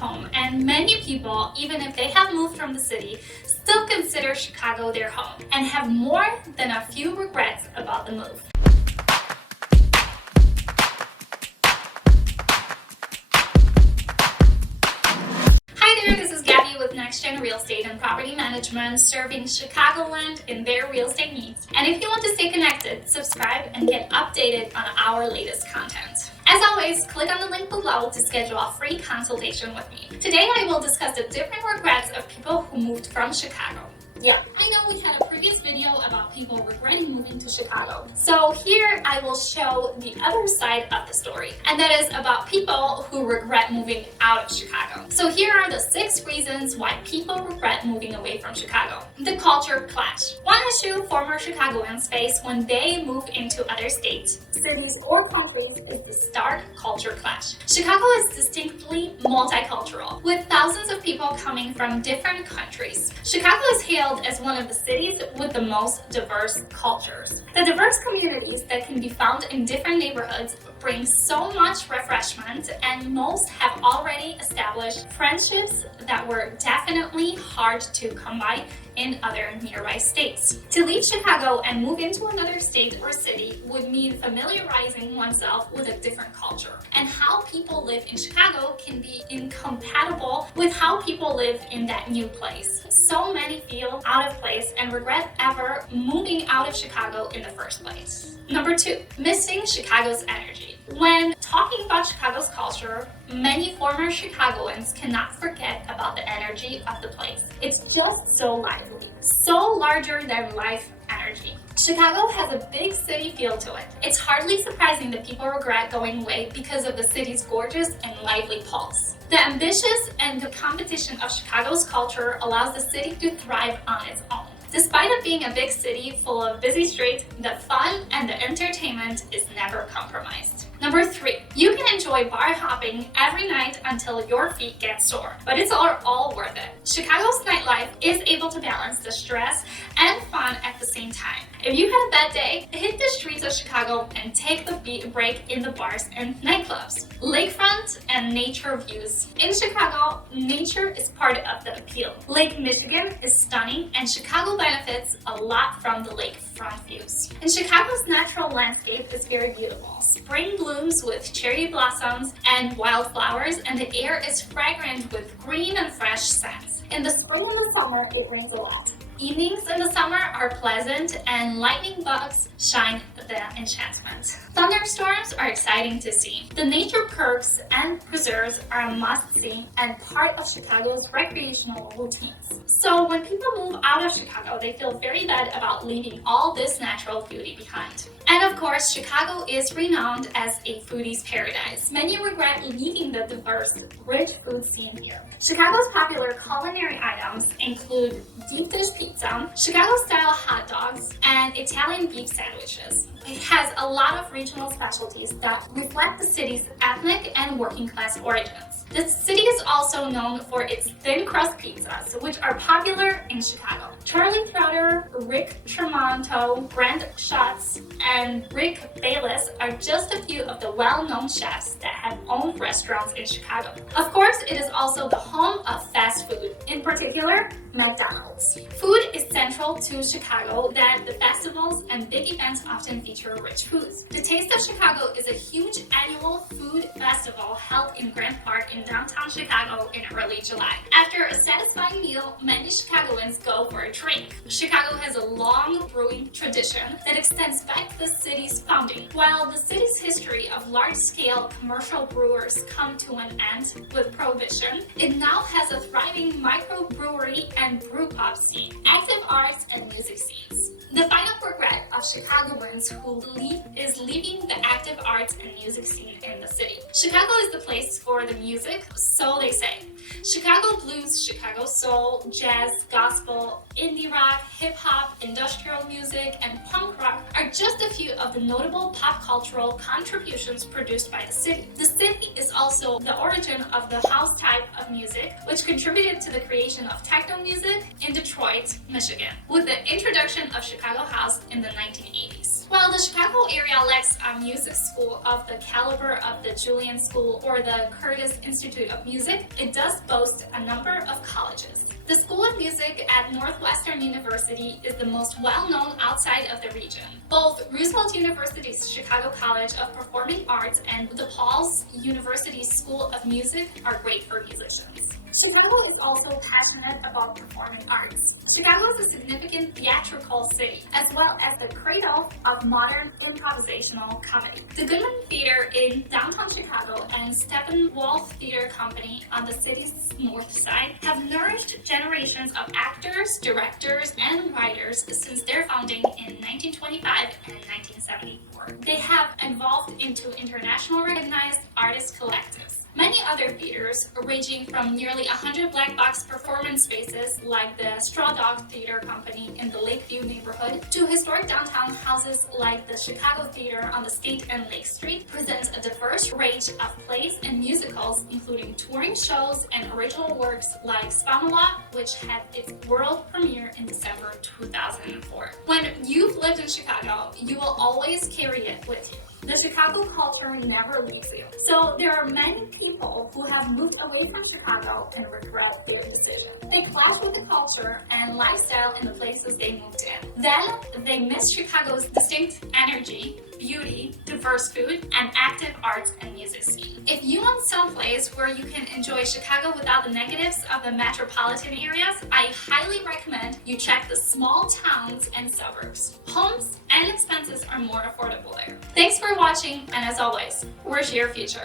home, and many people, even if they have moved from the city, still consider Chicago their home and have more than a few regrets about the move. With Nex-Gen Real Estate and Property Management, serving Chicagoans in their real estate needs. And if you want to stay connected, subscribe and get updated on our latest content. As always, click on the link below to schedule a free consultation with me. Today I will discuss the different regrets of people who moved from Chicago. Yeah, I know we had a previous video about people regretting moving to Chicago. So here I will show the other side of the story, and that is about people who regret moving out of Chicago. So here are the 6 reasons why people regret moving away from Chicago. The culture clash. One issue former Chicagoans face when they move into other states, cities, or countries is the stark culture clash. Chicago is distinctly multicultural, with thousands of people coming from different countries. Chicago is hailed as one of the cities with the most diverse cultures. The diverse communities that can be found in different neighborhoods bring so much refreshment, and most have already established friendships that were definitely hard to come by in other nearby states. To leave Chicago and move into another state or city would mean familiarizing oneself with a different culture, and how people live in Chicago can be incompatible with how people live in that new place. So many feel out of place and regret ever moving out of Chicago in the first place. Number 2, missing Chicago's energy. When talking about Chicago's culture, many former Chicagoans cannot forget about the energy of the place. It's just so lively, so larger than life energy. Chicago has a big city feel to it. It's hardly surprising that people regret going away because of the city's gorgeous and lively pulse. The ambitious and the competition of Chicago's culture allows the city to thrive on its own. Despite it being a big city full of busy streets, the fun and the entertainment is never compromised. Number 3, you can enjoy bar hopping every night until your feet get sore, but it's all worth it. Chicago's nightlife is able to balance the stress and fun at the same time. If you had a bad day, hit the streets of Chicago and take the break in the bars and nightclubs. Lakefront and nature views. In Chicago, nature is part of the appeal. Lake Michigan is stunning, and Chicago benefits a lot from the lakefront views. And Chicago's natural landscape is very beautiful. Spring blooms with cherry blossoms and wildflowers, and the air is fragrant with green and fresh scents. In the spring and the summer, it rains a lot. Evenings in the summer are pleasant, and lightning bugs shine the enchantment. Thunderstorms are exciting to see. The nature parks and preserves are a must-see and part of Chicago's recreational routines. So when people move out of Chicago, they feel very bad about leaving all this natural beauty behind. And of course, Chicago is renowned as a foodie's paradise. Many regret leaving the diverse, rich food scene here. Chicago's popular culinary items include deep dish pizza, Chicago-style hot dogs, and Italian beef sandwiches. It has a lot of regional specialties that reflect the city's ethnic and working class origins. The city is also known for its thin crust pizzas, which are popular in Chicago. Charlie Trotter, Rick Tremonto, Brent Schatz, and Rick Bayless are just a few of the well-known chefs that have owned restaurants in Chicago. Of course, it is also the home of fast food, in particular, McDonald's. Food is central to Chicago, that the festivals and big events often feature rich foods. The Taste of Chicago is a huge annual food festival held in Grant Park in downtown Chicago in early July. After a satisfying meal, many Chicagoans go for a drink. Chicago has a long brewing tradition that extends back to the city's founding. While the city's history of large-scale commercial brewers come to an end with Prohibition, it now has a thriving microbrewery and brew pub scene, active arts and music scenes. The final regret of Chicagoans who is leaving the active arts and music scene in the city. Chicago is the place for the music, so they say. Chicago blues, Chicago soul, jazz, gospel, indie rock, hip-hop, industrial music, and punk rock are just a few of the notable pop cultural contributions produced by the city. The city is also the origin of the house type of music, which contributed to the creation of techno music in Detroit, Michigan, with the introduction of Chicago house in the 1980s. While the Chicago area lacks a music school of the caliber of the Julian School or the Curtis Institute of Music, it does boast a number of colleges. The School of Music at Northwestern University is the most well-known outside of the region. Both Roosevelt University's Chicago College of Performing Arts and DePaul's University School of Music are great for musicians. Chicago is also passionate about performing arts. Chicago is a significant theatrical city, as well as the cradle of modern improvisational comedy. The Goodman Theater in downtown Chicago and Steppenwolf Theater Company on the city's north side have nourished generations of actors, directors, and writers since their founding in 1925 and 1974. They have evolved into international recognized artist collectives. Many other theaters, ranging from nearly 100 black box performance spaces like the Straw Dog Theater Company in the Lakeview neighborhood, to historic downtown houses like the Chicago Theater on the State and Lake Street, presents a diverse range of plays and musicals, including touring shows and original works like Spamalot, which had its world premiere in December 2004. When you've lived in Chicago, you will always carry it with you. The Chicago culture never leaves you. So there are many people who have moved away from Chicago and regret their decision. They clash with the culture and lifestyle in the places they moved in. Then they miss Chicago's distinct energy, beauty, diverse food, and active arts and music scene. If you want someplace where you can enjoy Chicago without the negatives of the metropolitan areas, I highly recommend you check the small towns and suburbs. Homes and expenses are more affordable there. Thanks for watching, and as always, where's your future?